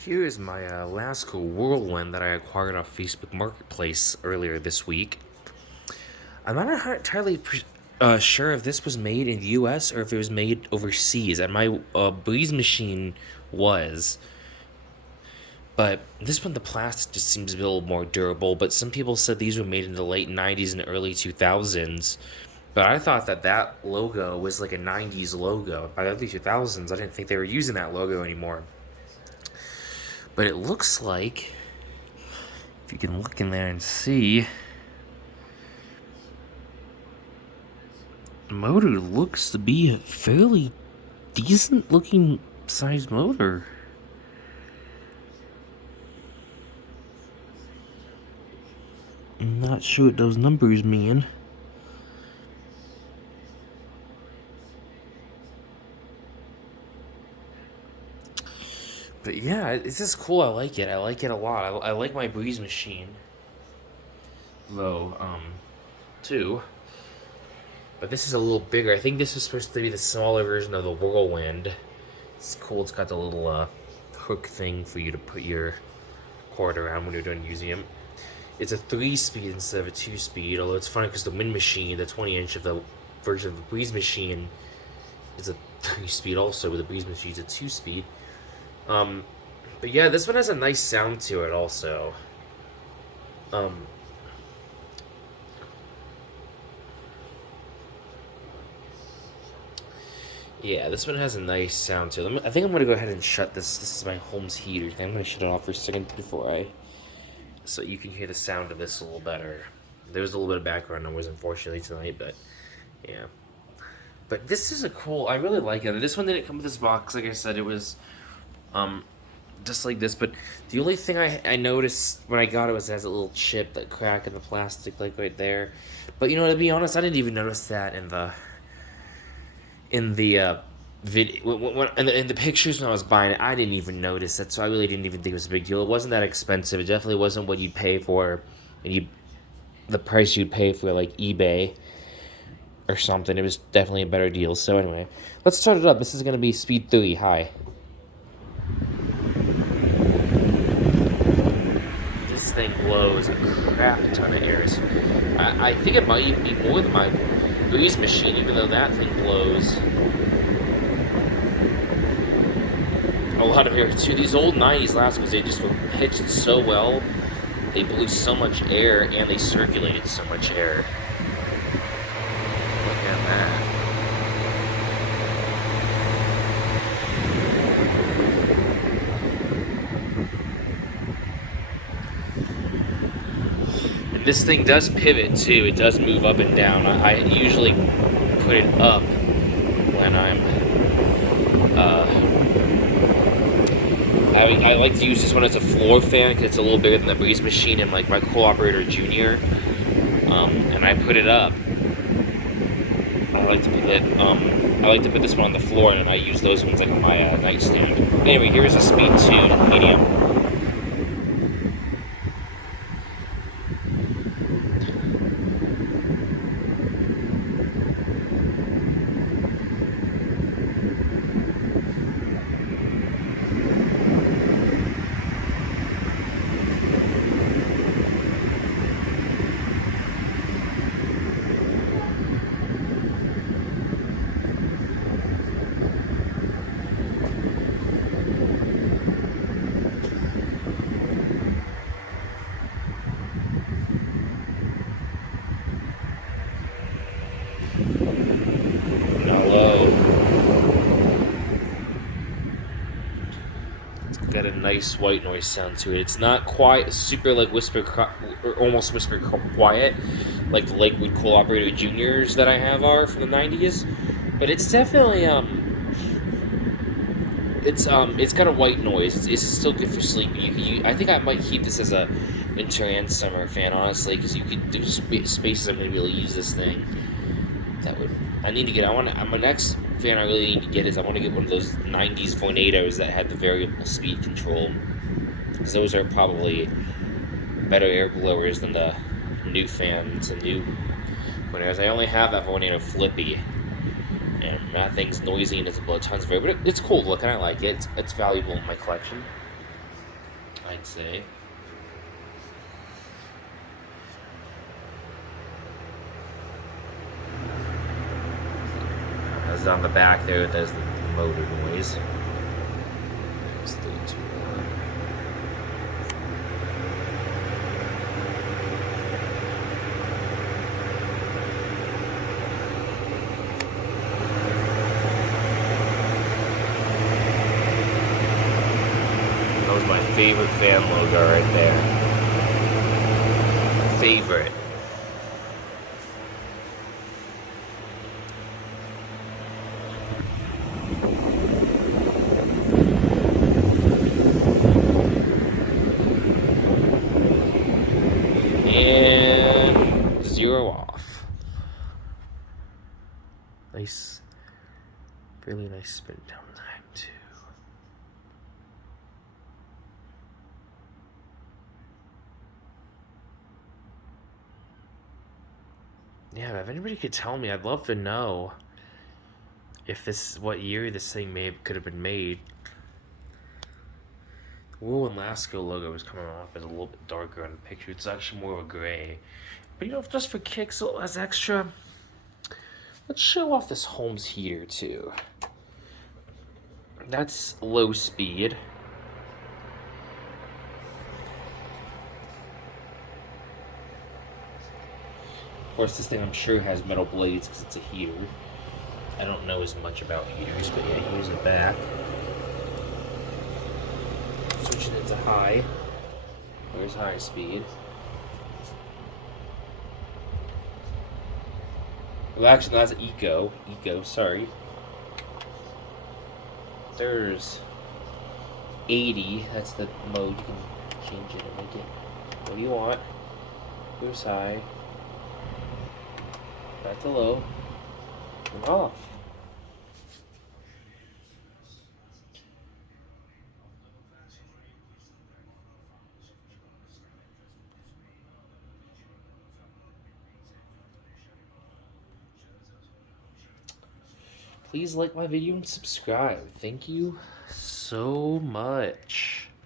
Here is my Lasko Whirlwind that I acquired off Facebook Marketplace earlier this week. I'm not entirely sure if this was made in the U.S. or if it was made overseas, and my breeze machine was. But this one, the plastic just seems a little more durable. But some people said these were made in the late 90s and early 2000s. But I thought that logo was like a 90s logo. By the early 2000s, I didn't think they were using that logo anymore. But it looks like, if you can look in there and see, the motor looks to be a fairly decent looking sized motor. I'm not sure what those numbers mean. But yeah, it's just cool. I like it. I like it a lot. I like my breeze machine, though, too. But this is a little bigger. I think this is supposed to be the smaller version of the Whirlwind. It's cool. It's got the little hook thing for you to put your cord around when you're done using them. It's a 3-speed instead of a 2-speed. Although it's funny because the wind machine, the 20-inch of the version of the breeze machine, is a 3-speed also, but the breeze machine is a 2-speed. But yeah, this one has a nice sound to it also. Yeah, this one has a nice sound to it. I think I'm gonna go ahead and shut this. This is my home's heater. I'm gonna shut it off for a second so you can hear the sound of this a little better. There's a little bit of background noise, unfortunately, tonight, but yeah. But this is a cool. I really like it. This one didn't come with this box. Like I said, it was just like this. But the only thing I noticed when I got it was it has a little chip, that crack in the plastic, like right there. But you know, to be honest, I didn't even notice that in the video, in the pictures when I was buying it. I didn't even notice it, so I really didn't even think it was a big deal. It wasn't that expensive. It definitely wasn't what you'd pay for, the price you'd pay for like eBay or something. It was definitely a better deal. So anyway, let's start it up. This is gonna be speed 3. Hi. This thing blows a crap ton of air. I think it might even be more than my breeze machine, even though that thing blows a lot of air too. These old 90s Laskos, they just were pitched so well. They blew so much air and they circulated so much air. Look at that. And this thing does pivot too. It does move up and down. I usually put it up when I like to use this one as a floor fan because it's a little bigger than the breeze machine and like my co-operator Junior. And I put it up. I like to put this one on the floor, and I use those ones like on my nightstand. Anyway, here's a speed 2 medium. Got a nice white noise sound to it. It's not quite super like or almost whisper quiet like the Lakewood Co-operator Juniors that I have are from the 90s, but it's definitely it's got a white noise. It's still good for sleeping. I think I might keep this as a winter and summer fan, honestly, because you could do spaces I'm gonna be able to use this thing. My next fan I really need to get is I want to get one of those 90s Vornados that had the variable speed control, because those are probably better air blowers than the new fans and new Vornados. I only have that Vornado Flippy, and that thing's noisy and it's blow tons of air, but it's cool looking. I like it. It's valuable in my collection. I'd say. As on the back there, there's the motor noise. It's 321. That was my favorite fan logo right there. Favorite. And 0 off. Nice, really nice spin down time too. Yeah, if anybody could tell me, I'd love to know if this, what year this thing could have been made. The Whirlwind Lasko logo is coming off as a little bit darker on the picture. It's actually more of a gray. But you know, just for kicks, as extra, let's show off this Holmes heater too. That's low speed. Of course, this thing I'm sure has metal blades because it's a heater. I don't know as much about heaters, but yeah, here's it back. Switching it to high. There's high speed. Well, actually, no, that's eco. Eco, sorry. There's 80. That's the mode. You can change it and make it what do you want. Here's high. Back to low. And off. Please like my video and subscribe. Thank you so much.